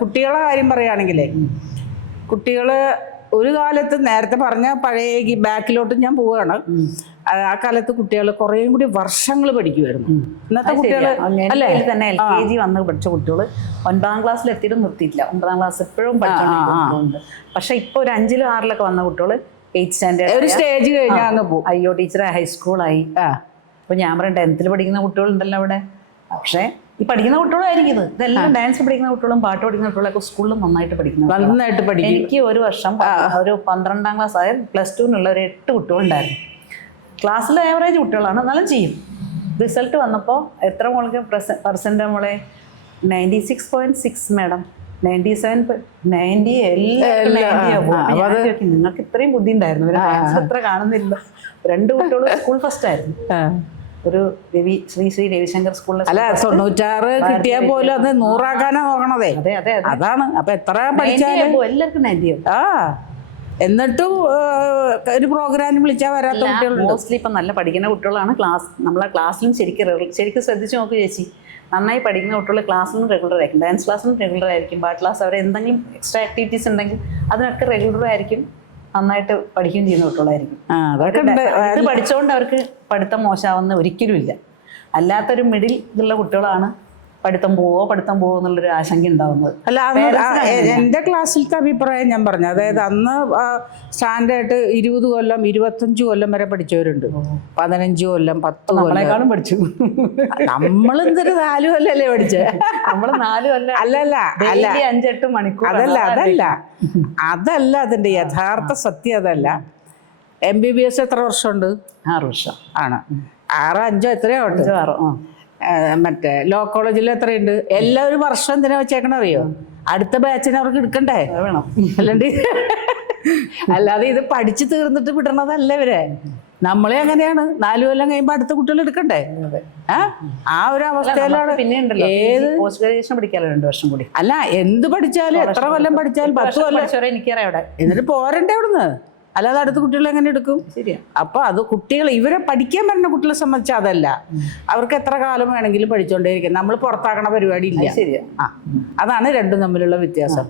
കുട്ടികളെ കാര്യം പറയുകയാണെങ്കിലേ കുട്ടികൾ ഒരു കാലത്ത് നേരത്തെ പറഞ്ഞ പഴയ ബാക്കിലോട്ട് ഞാൻ പോവുകയാണ്. ആ കാലത്ത് കുട്ടികൾ കുറേയും കൂടി വർഷങ്ങൾ പഠിക്കുമായിരുന്നു. ഇന്നത്തെ കുട്ടികൾ അല്ലേ തന്നെ LKG വന്ന് പഠിച്ച കുട്ടികൾ 9ാം ക്ലാസ്സിൽ എത്തിയിട്ട് നിർത്തിയിട്ടില്ല. 9ാം ക്ലാസ് എപ്പോഴും പഠിച്ചുകൊണ്ടിരിക്കുന്നുണ്ട്. പക്ഷെ ഇപ്പൊ ഒരു 5ലും 6ലൊക്കെ വന്ന കുട്ടികൾ 8th സ്റ്റാൻഡേർഡ് ഒരു സ്റ്റേജ് കഴിഞ്ഞാൽ അങ്ങ് പോകും. അയ്യോ ടീച്ചറെ ഹൈസ്കൂളായി. അപ്പൊ ഞാൻ പറയും 10th പഠിക്കുന്ന കുട്ടികളുണ്ടല്ലോ അവിടെ. പക്ഷെ ഈ പഠിക്കുന്ന കുട്ടികളായിരിക്കും ഇതെല്ലാം ഡാൻസ് പഠിക്കുന്ന കുട്ടികളും പാട്ട് പഠിക്കുന്ന കുട്ടികളൊക്കെ സ്കൂളിൽ നന്നായിട്ട് പഠിക്കുന്നു. എനിക്ക് ഒരു വർഷം ഒരു 12ാം ക്ലാസ് അതായത് +2 ഒരു 8 കുട്ടികളുണ്ടായിരുന്നു. ക്ലാസ്സിലെ ആവറേജ് കുട്ടികളാണ്, നല്ല ചെയ്യും. റിസൾട്ട് വന്നപ്പോൾ എത്ര മോൾക്ക് പെർസെൻ്റ് മോളെ 96.6 മാഡം 97 90 എല്ലാവർക്കും നിങ്ങൾക്ക് ഇത്രയും ബുദ്ധി ഉണ്ടായിരുന്നു. അത്ര കാണുന്നില്ല. 2 കുട്ടികൾ സ്കൂൾ ഫസ്റ്റ് ആയിരുന്നു. ഒരു ശ്രീ രവിശങ്കർ സ്കൂളിലെ 96 കിട്ടിയാൽ പോലും അത് 100 ആക്കാനാ നോക്കണതേ. അതാണ്. അപ്പൊ എത്ര പഠിച്ചാലും എല്ലാവർക്കും 90 എന്നിട്ടും ഒരു പ്രോഗ്രാമിന് വിളിച്ചാൽ വരാത്ത കുട്ടികളുണ്ട്. മോസ്റ്റ്ലി ഇപ്പം നല്ല പഠിക്കുന്ന കുട്ടികളാണ്. നമ്മളെ ക്ലാസ്സിലും ശരിക്കും ശ്രദ്ധിച്ച് നോക്ക് ചേച്ചി. നന്നായി പഠിക്കുന്ന കുട്ടികൾ ക്ലാസ്സിലും റെഗുലർ ആയിരിക്കും. ഡാൻസ് ക്ലാസ്സിലും റെഗുലർ ആയിരിക്കും. പാട്ട് ക്ലാസ് അവർ എന്തെങ്കിലും എക്സ്ട്രാ ആക്ടിവിറ്റീസ് ഉണ്ടെങ്കിൽ അതിനൊക്കെ റെഗുലർ ആയിരിക്കും. നന്നായിട്ട് പഠിക്കുകയും ചെയ്യുന്ന കുട്ടികളായിരിക്കും. ഇത് പഠിച്ചുകൊണ്ട് അവർക്ക് പഠിത്തം മോശമാവുന്ന ഒരിക്കലും ഇല്ല. അല്ലാത്തൊരു മിഡിൽ ഇതുള്ള കുട്ടികളാണ് പഠിത്തം പോവോ എന്നുള്ളൊരു ആശങ്ക ഉണ്ടാവുന്നത്. അല്ല, എൻ്റെ ക്ലാസ്സിലത്തെ അഭിപ്രായം ഞാൻ പറഞ്ഞു. അതായത് അന്ന് സ്റ്റാൻഡേർഡ് 20 കൊല്ലം 25 കൊല്ലം വരെ പഠിച്ചവരുണ്ട്. 15 കൊല്ലം 10 നമ്മളെക്കാളും പഠിച്ചു. നമ്മളെന്തൊരു 4 കൊല്ലല്ലേ പഠിച്ചേ? നമ്മള് 4 കൊല്ലം അല്ല 5-8 മണിക്കൂർ. അതല്ല അതിന്റെ യഥാർത്ഥ സത്യം. അതല്ല. MBBS എത്ര വർഷമുണ്ട്? 6 വർഷം ആണ്. 6-5 എത്രയോ ഉണ്ട്. 6 മറ്റേ ലോ കോളേജിൽ എത്രയുണ്ട്? എല്ലാവരും വർഷം എന്തിനാ വെച്ചേക്കണ അറിയോ? അടുത്ത ബാച്ചിനെ അവർക്ക് എടുക്കണ്ടേ? വേണം. അല്ലാതെ ഇത് പഠിച്ചു തീർന്നിട്ട് വിടണതല്ല ഇവരെ. നമ്മളെ അങ്ങനെയാണ്. 4 കൊല്ലം കഴിയുമ്പോ അടുത്ത കുട്ടികൾ എടുക്കണ്ടേ? ആ ഒരു അവസ്ഥയിലാണ്. പിന്നെ ഏത് പോസ്റ്റ് ഗ്രാജുവേഷൻ പഠിക്കാലോ 2 വർഷം കൂടി. അല്ല, എന്ത് പഠിച്ചാലും എത്ര കൊല്ലം പഠിച്ചാലും 10 കൊല്ലം എനിക്കറിയാം അവിടെ. എന്നിട്ട് പോരണ്ടേ അവിടുന്ന്? അല്ലാതെ അടുത്ത കുട്ടികൾ എങ്ങനെ എടുക്കും? ശരിയാ. അപ്പൊ അത് കുട്ടികൾ ഇവരെ പഠിക്കാൻ വരുന്ന കുട്ടികളെ സംബന്ധിച്ച് അതല്ല. അവർക്ക് എത്ര കാലം വേണമെങ്കിലും പഠിച്ചുകൊണ്ടേയിരിക്കും. നമ്മൾ പുറത്താക്കണ പരിപാടി ഇല്ല. ശരിയാ. അതാണ് രണ്ടും തമ്മിലുള്ള വ്യത്യാസം.